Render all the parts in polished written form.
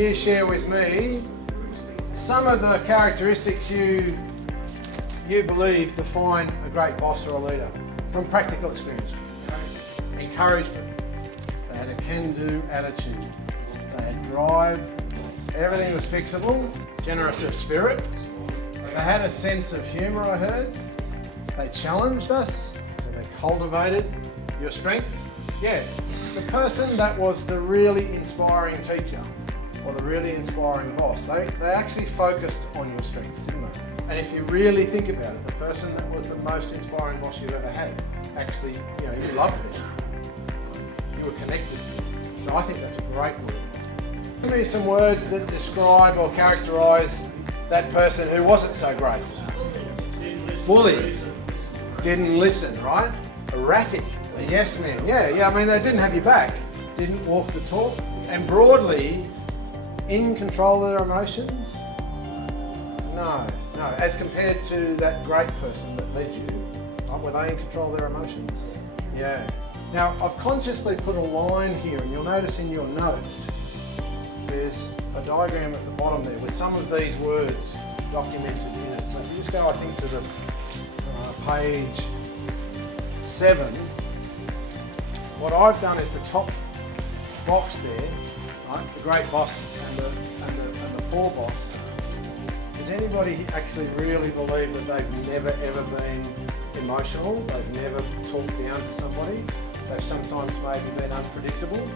you share with me some of the characteristics you believe define a great boss or a leader from practical experience. Encouragement. They had a can-do attitude. They had drive. Everything was fixable. Generous of spirit. They had a sense of humour, I heard. They challenged us, so they cultivated your strengths. Yeah, the person that was the really inspiring teacher or the really inspiring boss, they actually focused on your strengths, didn't they? And if you really think about it, the person that was the most inspiring boss you've ever had, actually, you loved them. You were connected to them. So I think that's a great word. Give me some words that describe or characterise that person who wasn't so great. Bully. Didn't listen, right? Erratic. A yes man. Yeah, I mean, they didn't have your back. Didn't walk the talk. And broadly, in control of their emotions? No. As compared to that great person that led you, right? Were they in control of their emotions? Yeah. Now, I've consciously put a line here, and you'll notice in your notes, there's a diagram at the bottom there with some of these words documented in it. So if you just go, I think, to the page 7, what I've done is the top box there, right? The great boss and the poor boss. Does anybody actually really believe that they've never ever been emotional? They've never talked down to somebody? They've sometimes maybe been unpredictable?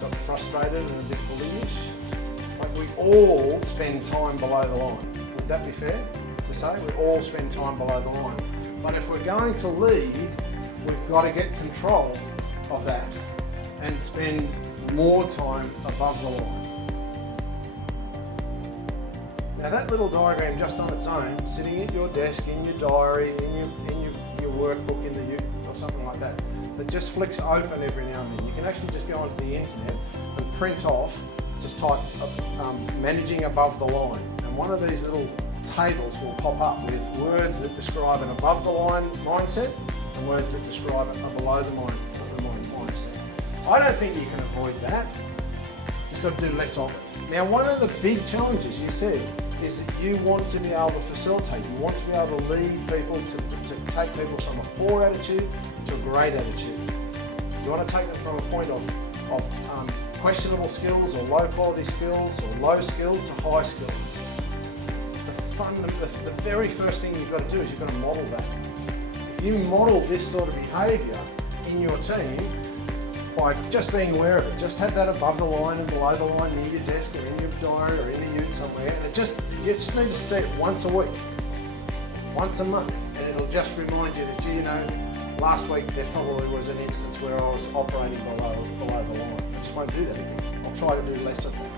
Got frustrated and a bit bullyish? Like, we all spend time below the line. Would that be fair to say? We all spend time below the line. But if we're going to lead, we've got to get control of that and spend more time above the line. Now that little diagram just on its own, sitting at your desk, in your diary, in your workbook, in the or something like that, that just flicks open every now and then. You can actually just go onto the internet and print off, just type managing above the line. And one of these little tables will pop up with words that describe an above the line mindset and words that describe a below the line mindset. I don't think you can avoid that. Just got to do less of it. Now, one of the big challenges you said is that you want to be able to facilitate. You want to be able to lead people, to take people from a poor attitude to a great attitude. You want to take them from a point of questionable skills or low quality skills or low skill to high skill. The very first thing you've got to do is you've got to model that. If you model this sort of behaviour in your team by just being aware of it, just have that above the line and below the line near your desk or in your diary or in the ute somewhere, and you just need to see it once a week, once a month, and it'll just remind you that, last week there probably was an instance where I was operating below the line. I just won't do that again. I'll try to do less of that.